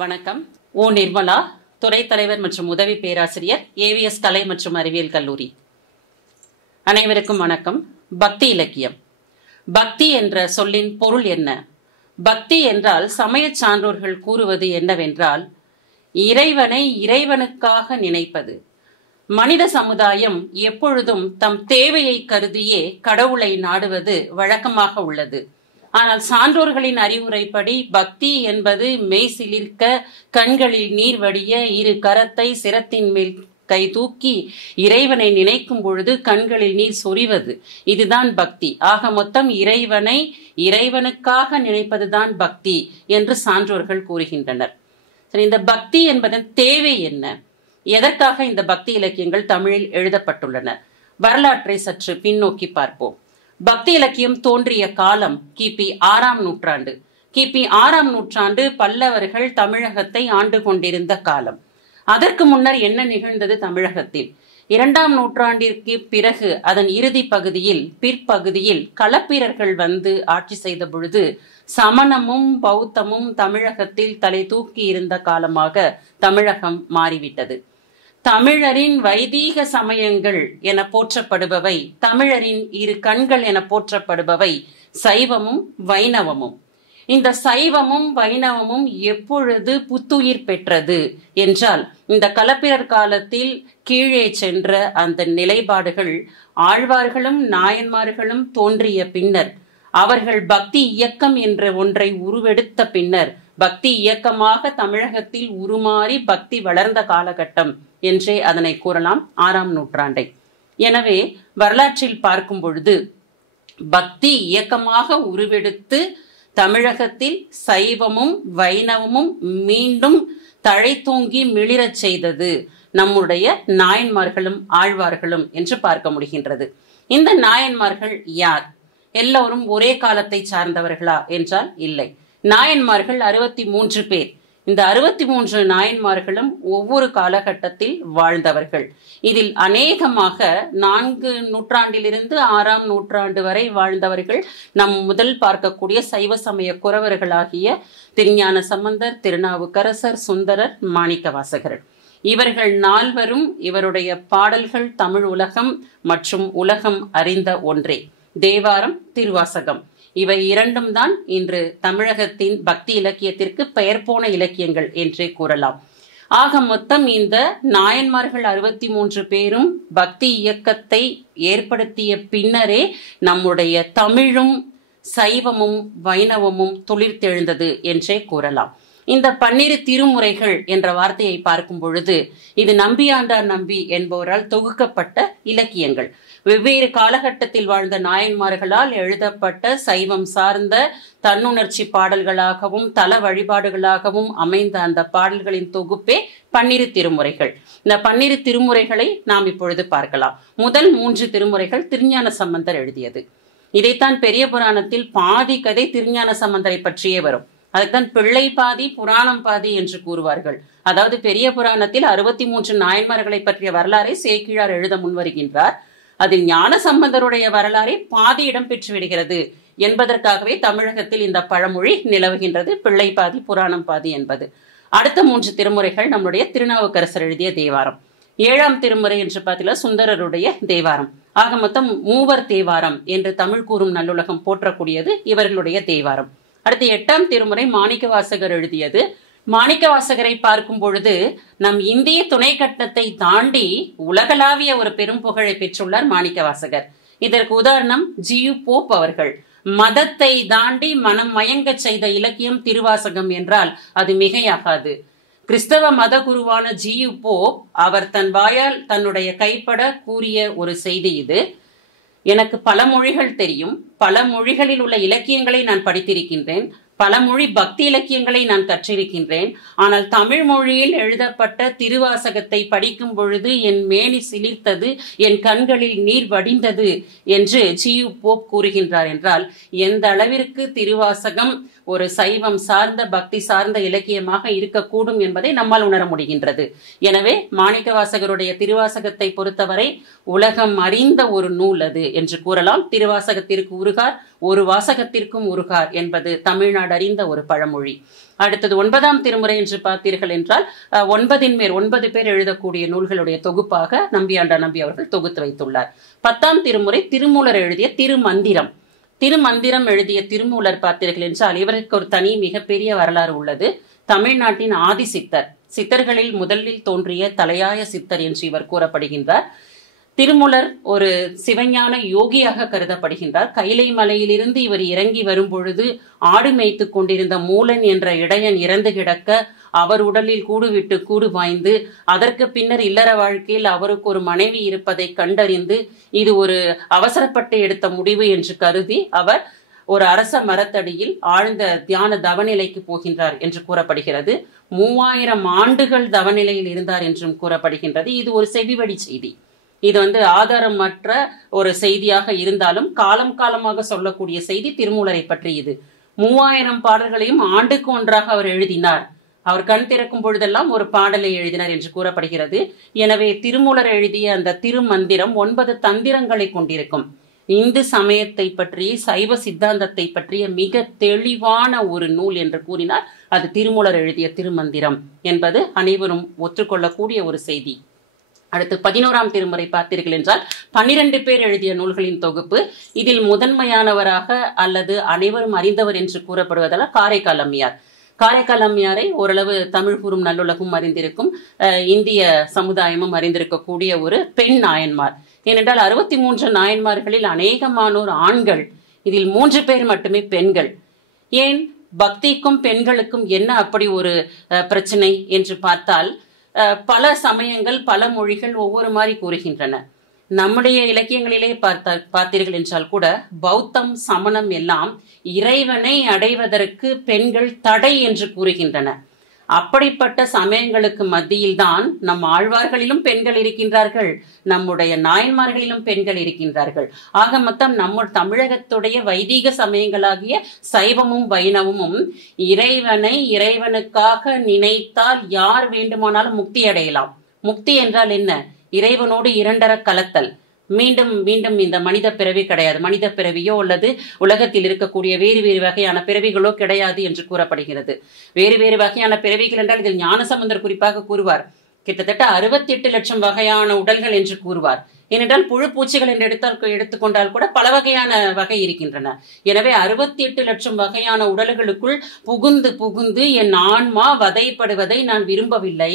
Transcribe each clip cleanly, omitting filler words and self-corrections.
வணக்கம். ஓ நிர்மலா, துறை தலைவர் மற்றும் உதவி பேராசிரியர், ஏவிஎஸ் கலை மற்றும் அறிவியல் கல்லூரி. அனைவருக்கும் வணக்கம். பக்தி இலக்கியம். பக்தி என்ற சொல்லின் பொருள் என்ன? பக்தி என்றால் சமய சான்றோர்கள் கூறுவது என்னவென்றால், இறைவனை இறைவனுக்காக நினைப்பது. மனித சமுதாயம் எப்பொழுதும் தம் தேவையை கருதியே கடவுளை நாடுவது வழக்கமாக உள்ளது. ஆனால் சான்றோர்களின் அறிவுரைப்படி பக்தி என்பது மெய் சிலிர்க்க, கண்களில் நீர் வடிய, இரு கரத்தை சிரத்தின் மேல் கை தூக்கி இறைவனை நினைக்கும் பொழுது கண்களில் நீர் சொரிவது. இதுதான் பக்தி. ஆக மொத்தம் இறைவனை இறைவனுக்காக நினைப்பதுதான் பக்தி என்று சான்றோர்கள் கூறுகின்றனர். சரி, இந்த பக்தி என்பதன் தேவை என்ன? எதற்காக இந்த பக்தி இலக்கியங்கள் தமிழில் எழுதப்பட்டுள்ளன? வரலாற்றை சற்று பின்னோக்கி பார்ப்போம். பக்தி இலக்கியம் தோன்றிய காலம் கிபி 6ஆம் நூற்றாண்டு. கிபி 6ஆம் நூற்றாண்டு பல்லவர்கள் தமிழகத்தை ஆண்டு கொண்டிருந்த காலம். அதற்கு முன்னர் என்ன நிகழ்ந்தது தமிழகத்தில்? 2ஆம் நூற்றாண்டிற்கு பிறகு அதன் இறுதி பகுதியில், பிற்பகுதியில் களப்பிரர்கள் வந்து ஆட்சி செய்த பொழுது சமணமும் பௌத்தமும் தமிழகத்தில் தலை தூக்கி இருந்த காலமாக தமிழகம் மாறிவிட்டது. தமிழரின் வைதீக சமயங்கள் என போற்றப்படுபவை, தமிழரின் இரு கண்கள் என போற்றப்படுபவை சைவமும் வைணவமும். இந்த சைவமும் வைணவமும் எப்பொழுது புத்துயிர் பெற்றது என்றால், இந்த களப்பிரர் காலத்தில் கீழே சென்ற அந்த நிலைப்பாடுகள் ஆழ்வார்களும் நாயன்மார்களும் தோன்றிய பின்னர், அவர்கள் பக்தி இயக்கம் என்ற ஒன்றை உருவெடுத்த பின்னர், பக்தி இயக்கமாக தமிழகத்தில் உருமாறி பக்தி வளர்ந்த காலகட்டம் என்றே அதனை கூறலாம், 6ஆம் நூற்றாண்டை. எனவே வரலாற்றில் பார்க்கும் பொழுது பக்தி இயக்கமாக உருவெடுத்து தமிழகத்தில் சைவமும் வைணவமும் மீண்டும் தழைத்தோங்கி மிளிரச் செய்தது நம்முடைய நாயன்மார்களும் ஆழ்வார்களும் என்று பார்க்க முடிகின்றது. இந்த நாயன்மார்கள் யார்? எல்லோரும் ஒரே காலத்தை சார்ந்தவர்களா என்றால் இல்லை. நாயன்மார்கள் 63 பேர். இந்த 63 நாயன்மார்களும் ஒவ்வொரு காலகட்டத்தில் வாழ்ந்தவர்கள். இதில் அநேகமாக 4 நூற்றாண்டிலிருந்து 6ஆம் நூற்றாண்டு வரை வாழ்ந்தவர்கள் நம் முதல் பார்க்கக்கூடிய சைவ சமய குரவர்களாகிய திருஞான சம்பந்தர், திருநாவுக்கரசர், சுந்தரர், மாணிக்கவாசகர். இவர்கள் 4வரும் இவருடைய பாடல்கள் தமிழ் உலகம் மற்றும் உலகம் அறிந்த ஒன்றே. தேவாரம், திருவாசகம் இவை இரண்டும் தான் இன்று தமிழகத்தின் பக்தி இலக்கியத்திற்கு பெயர் போன இலக்கியங்கள் என்றே கூறலாம். ஆக மொத்தம் இந்த நாயன்மார்கள் 63 பேரும் பக்தி இயக்கத்தை ஏற்படுத்திய பின்னரே நம்முடைய தமிழும் சைவமும் வைணவமும் துளிர்த்தெழுந்தது என்றே கூறலாம். இந்த 12 திருமுறைகள் என்ற வார்த்தையை பார்க்கும் பொழுது இது நம்பியாண்டார் நம்பி என்பவரால் தொகுக்கப்பட்ட இலக்கியங்கள். வெவ்வேறு காலகட்டத்தில் வாழ்ந்த நாயன்மார்களால் எழுதப்பட்ட சைவம் சார்ந்த தன்னுணர்ச்சி பாடல்களாகவும் தல வழிபாடுகளாகவும் அமைந்த அந்த பாடல்களின் தொகுப்பே 12 திருமுறைகள். இந்த 12 திருமுறைகளை நாம் இப்பொழுது பார்க்கலாம். முதல் 3 திருமுறைகள் திருஞான சம்பந்தர் எழுதியது. இதைத்தான் பெரிய புராணத்தில் பாதி கதை திருஞான சம்பந்தரை பற்றியே வரும். அதுதான் பிள்ளை பாதி புராணம் பாதி என்று கூறுவார்கள். அதாவது பெரிய புராணத்தில் 63 நாயன்மார்களை பற்றிய வரலாறை சேக்கிழார் எழுத முன்வருகின்றார். அதில் ஞான சம்பந்தருடைய வரலாறை பாதி இடம் பெற்று விடுகிறது என்பதற்காகவே தமிழகத்தில் இந்த பழமொழி நிலவுகின்றது, பிள்ளை பாதி புராணம் பாதி என்பது. அடுத்த 3 திருமுறைகள் நம்முடைய திருநாவுக்கரசர் எழுதிய தேவாரம். 7ஆம் திருமுறை என்று பார்த்தீங்கன்னா சுந்தரருடைய தேவாரம். ஆக மொத்தம் 3 தேவாரம் என்று தமிழ் கூறும் நல்லுலகம் போற்றக்கூடியது இவர்களுடைய தேவாரம். அடுத்து 8ஆம் திருமுறை மாணிக்கவாசகர் எழுதியது. மாணிக்கவாசகரை பார்க்கும் பொழுது நம் இந்திய துணை கட்டத்தை தாண்டி உலகளாவிய ஒரு பெரும் புகழை பெற்றுள்ளார் மாணிக்கவாசகர். இதற்கு உதாரணம் ஜியு போப் அவர்கள். மதத்தை தாண்டி மனம் மயங்க செய்த இலக்கியம் திருவாசகம் என்றால் அது மிகையாகாது. கிறிஸ்தவ மத குருவான ஜியு போப் அவர் தன் வாயால் தன்னுடைய கைப்பட கூறிய ஒரு செய்தி இது. எனக்கு பல மொழிகள் தெரியும், பல மொழிகளில் உள்ள இலக்கியங்களை நான் படித்திருக்கின்றேன், பல மொழி பக்தி இலக்கியங்களை நான் கற்றிருக்கின்றேன். ஆனால் தமிழ் மொழியில் எழுதப்பட்ட திருவாசகத்தை படிக்கும் பொழுது என் மேனி சிலிர்த்தது, என் கண்களில் நீர் வடிந்தது என்று ஜியு போப் கூறுகின்றார். என்றால் எந்த அளவிற்கு திருவாசகம் ஒரு சைவம் சார்ந்த பக்தி சார்ந்த இலக்கியமாக இருக்கக்கூடும் என்பதை நம்மால் உணர முடிகின்றது. எனவே மாணிக்கவாசகருடைய திருவாசகத்தை பொறுத்தவரை உலகம் அறிந்த ஒரு நூல் அது என்று கூறலாம். திருவாசகத்திற்கு உருகார், ஒரு வாசகத்திற்கும் உருகார் என்பது தமிழ்நாடு அறிந்த ஒரு பழமொழி. அடுத்தது 9ஆம் திருமுறை என்று பார்த்தீர்கள் என்றால் 9 பேர் எழுதக்கூடிய நூல்களுடைய தொகுப்பாக நம்பியாண்டார் நம்பி அவர்கள் தொகுத்து வைத்துள்ளார். 10ஆம் திருமுறை திருமூலர் எழுதிய திருமந்திரம். திருமந்திரம் எழுதிய திருமூலர் பார்த்தீர்கள் என்றால் இவருக்கு ஒரு தனி மிகப்பெரிய வரலாறு உள்ளது. தமிழ்நாட்டின் ஆதி சித்தர், சித்தர்களில் முதலில் தோன்றிய தலையாய சித்தர் என்று இவர் கூறப்படுகின்றார். திருமூலர் ஒரு சிவஞான யோகியாக கருதப்படுகின்றார். கைலை மலையிலிருந்து இவர் இறங்கி வரும் பொழுது ஆடு மேய்த்து கொண்டிருந்த மூலன் என்ற இடையன் இறந்து கிடக்க அவர் உடலில் கூடு விட்டு கூடு பாய்ந்து அதற்கு பின்னர் இல்லற வாழ்க்கையில் அவருக்கு ஒரு மனைவி இருப்பதை கண்டறிந்து இது ஒரு அவசரப்பட்டு எடுத்த முடிவு என்று கருதி அவர் ஒரு அரச மரத்தடியில் ஆழ்ந்த தியான தவநிலைக்கு போகின்றார் என்று கூறப்படுகிறது. 3000 ஆண்டுகள் தவநிலையில் இருந்தார் என்றும் கூறப்படுகின்றது. இது ஒரு செவிவழி செய்தி. இது ஆதாரமற்ற ஒரு செய்தியாக இருந்தாலும் காலம் காலமாக சொல்லக்கூடிய செய்தி திருமூலரை பற்றி. இது 3000 பாடல்களையும் ஆண்டுக்கு ஒன்றாக அவர் எழுதினார். அவர் கண் திறக்கும் பொழுதெல்லாம் ஒரு பாடலை எழுதினார் என்று கூறப்படுகிறது. எனவே திருமூலர் எழுதிய அந்த திருமந்திரம் 9 தந்திரங்களை கொண்டிருக்கும். இந்து சமயத்தை பற்றி, சைவ சித்தாந்தத்தை பற்றிய மிக தெளிவான ஒரு நூல் என்று கூறினார். அது திருமூலர் எழுதிய திருமந்திரம் என்பது அனைவரும் ஒற்றுக்கொள்ளக்கூடிய ஒரு செய்தி. அடுத்து 11ஆம் திருமுறை பார்த்தீர்கள் என்றால் 12 பேர் எழுதிய நூல்களின் தொகுப்பு. இதில் முதன்மையானவராக அல்லது அனைவரும் அறிந்தவர் என்று கூறப்படுவதால் காரைக்கால் அம்மையார். காரைக்கால் அம்மையாரை ஓரளவு தமிழ் கூறும் நல்லுலகும் அறிந்திருக்கும், இந்திய சமுதாயமும் அறிந்திருக்கக்கூடிய ஒரு பெண் நாயன்மார். ஏனென்றால் 63 நாயன்மார்களில் அநேகமானோர் ஆண்கள், இதில் 3 பேர் மட்டுமே பெண்கள். ஏன் பக்திக்கும் பெண்களுக்கும் என்ன அப்படி ஒரு பிரச்சனை என்று பார்த்தால் பல சமயங்கள் பல மொழிகள் ஒவ்வொரு மாதிரி கூறுகின்றன. நம்முடைய இலக்கியங்களிலே பார்த்தீர்கள் என்றால் கூட பௌத்தம் சமணம் எல்லாம் இறைவனை அடைவதற்கு பெண்கள் தடை என்று கூறுகின்றன. அப்படிப்பட்ட சமயங்களுக்கு மத்தியில் தான் நம் ஆழ்வார்களிலும் பெண்கள் இருக்கின்றார்கள், நம்முடைய நாயன்மார்களிலும் பெண்கள் இருக்கின்றார்கள். ஆக மொத்தம் நம்ம தமிழகத்துடைய வைதீக சமயங்களாகிய சைவமும் வைணவமும் இறைவனை இறைவனுக்காக நினைத்தால் யார் வேண்டுமானாலும் முக்தி அடையலாம். முக்தி என்றால் என்ன? இறைவனோடு இரண்டர கலத்தல். மீண்டும் மீண்டும் இந்த மனித பிறவி கிடையாது, மனித பிறவியோ அல்லது உலகத்தில் இருக்கக்கூடிய வேறு வேறு வகையான பிறவிகளோ கிடையாது என்று கூறப்படுகிறது. வேறு வேறு வகையான பிறவிகள் என்றால் இதில் ஞானசம்பந்தர் குறிப்பாக கூறுவார். கிட்டத்தட்ட 68 லட்சம் வகையான உடல்கள் என்று கூறுவார். ஏனென்றால் புழு பூச்சிகள் என்று எடுத்துக்கொண்டால் கூட பல வகையான வகை இருக்கின்றன. எனவே 68 லட்சம் வகையான உடல்களுக்குள் புகுந்து புகுந்து என் ஆன்மா வதைப்படுவதை நான் விரும்பவில்லை,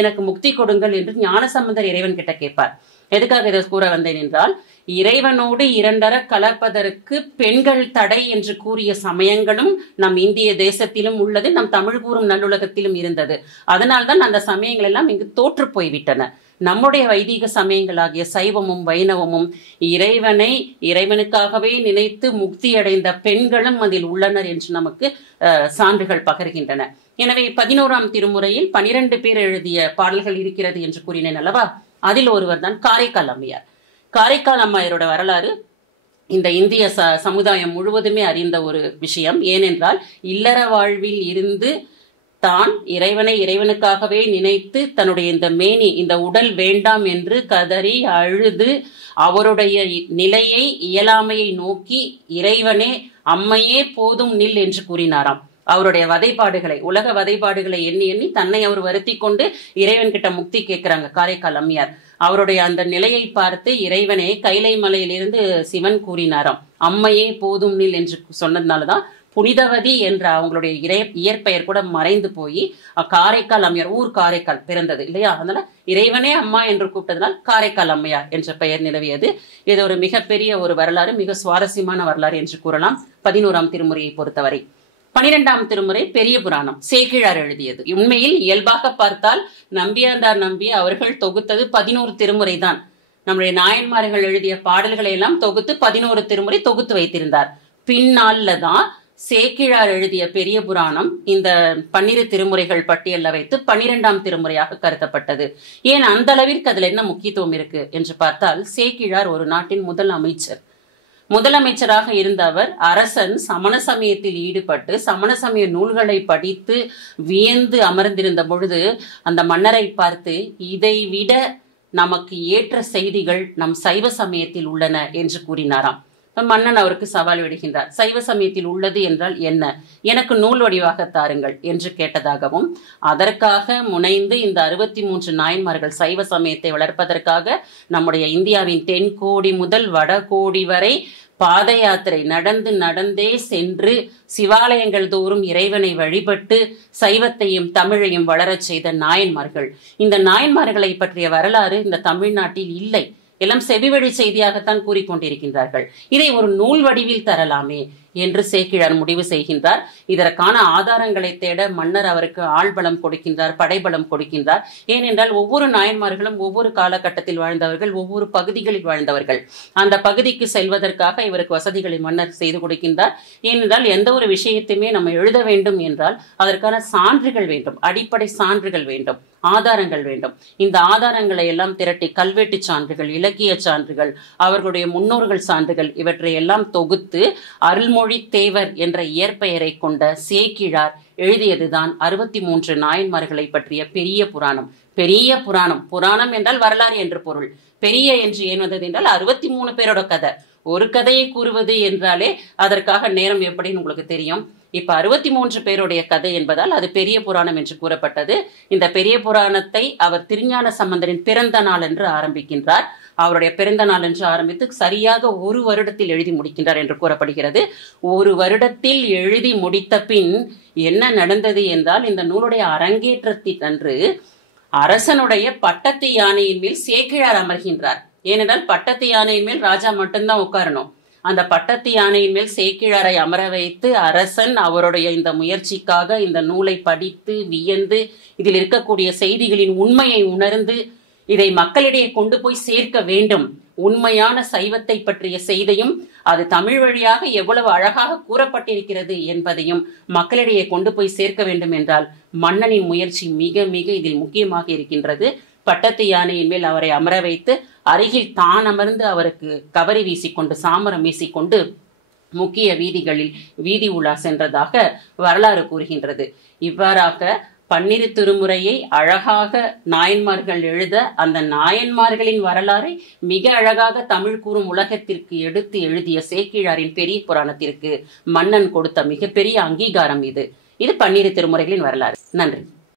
எனக்கு முக்தி கொடுங்கள் என்று ஞானசம்பந்தர் இறைவன் கிட்ட கேட்பார். எதுக்காக இதை கூற வந்தேன் என்றால், இறைவனோடு இரண்டர கலப்பதற்கு பெண்கள் தடை என்று கூறிய சமயங்களும் நம் இந்திய தேசத்திலும் உள்ளது, நம் தமிழ் கூறும் நல்லுலகத்திலும் இருந்தது. அதனால்தான் அந்த சமயங்கள் எல்லாம் இங்கு தோற்று போய்விட்டன. நம்முடைய வைதீக சமயங்களாகிய சைவமும் வைணவமும் இறைவனை இறைவனுக்காகவே நினைத்து முக்தி அடைந்த பெண்களும் அதில் உள்ளனர் என்று நமக்கு சான்றுகள் பகர்கின்றன. எனவே 11ஆம் திருமுறையில் 12 பேர் எழுதிய பாடல்கள் இருக்கிறது என்று கூறினேன் அல்லவா? அதில் ஒருவர் தான் காரைக்கால் அம்மையார். காரைக்கால் அம்மையாரோட வரலாறு இந்த இந்திய சமுதாயம் முழுவதுமே அறிந்த ஒரு விஷயம். ஏனென்றால் இல்லற வாழ்வில் இருந்து தான் இறைவனை இறைவனுக்காகவே நினைத்து தன்னுடைய இந்த மேனி, இந்த உடல் வேண்டாம் என்று கதறி அழுது அவருடைய நிலையை இயலாமையை நோக்கி இறைவனே அம்மையே போதும் நில் என்று கூறினாராம். அவருடைய வதைப்பாடுகளை, உலக வதைப்பாடுகளை எண்ணி எண்ணி தன்னை அவர் வருத்தி கொண்டு இறைவன் கிட்ட முக்தி கேட்கிறாங்க காரைக்கால் அம்மையார். அவருடைய அந்த நிலையை பார்த்து இறைவனே கைலை மலையிலிருந்து சிவன் கூறினாராம், அம்மையே போதும் நில் என்று சொன்னதுனாலதான் புனிதவதி என்ற அவங்களுடைய இயற்பெயர் கூட மறைந்து போய் காரைக்கால் அம்மையார், ஊர் காரைக்கால் பிறந்தது இல்லையா? அதனால இறைவனே அம்மா என்று கூப்பிட்டதனால் காரைக்கால் அம்மையார் என்ற பெயர் நிலவியது. இது ஒரு மிகப்பெரிய ஒரு வரலாறு, மிக சுவாரஸ்யமான வரலாறு என்று கூறலாம் 11ஆம் திருமுறையை பொறுத்தவரை. 12ஆம் திருமுறை பெரிய புராணம், சேக்கிழார் எழுதியது. உண்மையில் இயல்பாக பார்த்தால் நம்பியாண்டார் நம்பி அவர்கள் தொகுத்தது 11 திருமுறை தான். நம்முடைய நாயன்மார்கள் எழுதிய பாடல்களை எல்லாம் தொகுத்து 11 திருமுறை தொகுத்து வைத்திருந்தார். பின்னால தான் சேக்கிழார் எழுதிய பெரிய புராணம் இந்த 12 திருமுறைகள் பட்டியலில் வைத்து 12ஆம் திருமுறையாக கருதப்பட்டது. ஏன் அந்த அளவிற்கு அதுல என்ன முக்கியத்துவம் இருக்கு என்று பார்த்தால், சேக்கிழார் ஒரு நாட்டின் முதல் அமைச்சர். முதலமைச்சராக இருந்த அவர் அரசன் சமண சமயத்தில் ஈடுபட்டு சமண சமய நூல்களை படித்து வியந்து அமர்ந்திருந்த பொழுது அந்த மன்னரை பார்த்து, இதை விட நமக்கு ஏற்ற செய்திகள் நம் சைவ சமயத்தில் உள்ளன என்று கூறினாராம். மன்னன் அவருக்கு சவால் விடுகின்றார். சைவ சமயத்தில் உள்ளது என்றால் என்ன, எனக்கு நூல் வடிவாக தாருங்கள் என்று கேட்டதாகவும், அதற்காக முனைந்து இந்த 63 நாயன்மார்கள் சைவ சமயத்தை வளர்ப்பதற்காக நம்முடைய இந்தியாவின் தென்கோடி முதல் வடகோடி வரை பாத யாத்திரை நடந்தே சென்று சிவாலயங்கள் தோறும் இறைவனை வழிபட்டு சைவத்தையும் தமிழையும் வளரச் செய்த நாயன்மார்கள். இந்த நாயன்மார்களை பற்றிய வரலாறு இந்த தமிழ்நாட்டில் இல்லை. எல்லாம் செவிவழி செய்தியாகத்தான் கூறிக்கொண்டிருக்கின்றார்கள். இதை ஒரு நூல் வடிவில் தரலாமே என்று சேக்கிழார் முடிவு செய்கின்றார். இதற்கான ஆதாரங்களை தேட மன்னர் அவருக்கு ஆள்பலம் கொடுக்கின்றார், படைபலம் கொடுக்கின்றார். ஏனென்றால் ஒவ்வொரு நாயன்மார்களும் ஒவ்வொரு காலகட்டத்தில் வாழ்ந்தவர்கள், ஒவ்வொரு பகுதிகளில் வாழ்ந்தவர்கள். அந்த பகுதிக்கு செல்வதற்காக இவருக்கு வசதிகளை மன்னர் செய்து கொடுக்கின்றார். ஏனென்றால் எந்த ஒரு விஷயத்தையுமே நம்ம எழுத வேண்டும் என்றால் அதற்கான சான்றுகள் வேண்டும், அடிப்படை சான்றுகள் வேண்டும், ஆதாரங்கள் வேண்டும். இந்த ஆதாரங்களை எல்லாம் திரட்டி கல்வெட்டு சான்றுகள், இலக்கிய சான்றுகள், அவர்களுடைய முன்னோர்கள் சான்றுகள் இவற்றை எல்லாம் தொகுத்து அருள்மொழி தேவர் என்ற இயற்பெயரை கொண்ட சேக்கிழார் எழுதியதுதான் 63 நாயன்மார்களை பற்றிய பெரிய புராணம். பெரிய புராணம், புராணம் என்றால் வரலாறு என்று பொருள். பெரிய என்று ஏன் வந்தது என்றால் 63 பேரோட கதை. ஒரு கதையை கூறுவது என்றாலே அதற்காக நேரம் எப்படின்னு உங்களுக்கு தெரியும். இப்ப 63 பேருடைய கதை என்பதால் அது பெரிய புராணம் என்று கூறப்பட்டது. இந்த பெரிய புராணத்தை அவர் திருஞான சம்பந்தரின் பிறந்த நாள் என்று ஆரம்பிக்கின்றார். அவருடைய பிறந்த நாள் என்று ஆரம்பித்து சரியாக 1 வருடத்தில் எழுதி முடிக்கின்றார் என்று கூறப்படுகிறது. 1 வருடத்தில் எழுதி முடித்த பின் என்ன நடந்தது என்றால், இந்த நூலுடைய அரங்கேற்றத்திற்கு அரசனுடைய பட்டத்து யானையின் மேல் சேக்கிழார் அமர்கின்றார். ஏனென்றால் பட்டத்து யானையின் மேல் ராஜா மட்டும்தான் உட்காரணும். அந்த பட்டத்து யானையின் மேல் சேக்கிழாரை அமர வைத்து அரசன் அவருடைய இந்த முயற்சிக்காக இந்த நூலை படித்து வியந்து இதில் இருக்கக்கூடிய செய்திகளின் உண்மையை உணர்ந்து இதை மக்களிடையே கொண்டு போய் சேர்க்க வேண்டும். உண்மையான சைவத்தை பற்றிய செய்தியும் அது தமிழ் வழியாக எவ்வளவு அழகாக கூறப்பட்டிருக்கிறது என்பதையும் மக்களிடையே கொண்டு போய் சேர்க்க வேண்டும் என்றால் மன்னனின் முயற்சி மிக மிக இதில் முக்கியமாக இருக்கின்றது. பட்டத்து யானையின் மேல் அவரை அமர வைத்து அருகில் தான் அமர்ந்து அவருக்கு கவரி வீசிக்கொண்டு சாமரம் வீசிக்கொண்டு முக்கிய வீதிகளில் வீதி உலா சென்றதாக வரலாறு கூறுகின்றது. இவ்வாறாக 12 திருமுறையை அழகாக நாயன்மார்கள் எழுத, அந்த நாயன்மார்களின் வரலாறை மிக அழகாக தமிழ் கூறும் உலகத்திற்கு எடுத்து எழுதிய சேக்கிழாரின் பெரிய புராணத்திற்கு மன்னன் கொடுத்த மிகப்பெரிய அங்கீகாரம் இது. இது 12 திருமுறைகளின் வரலாறு. நன்றி.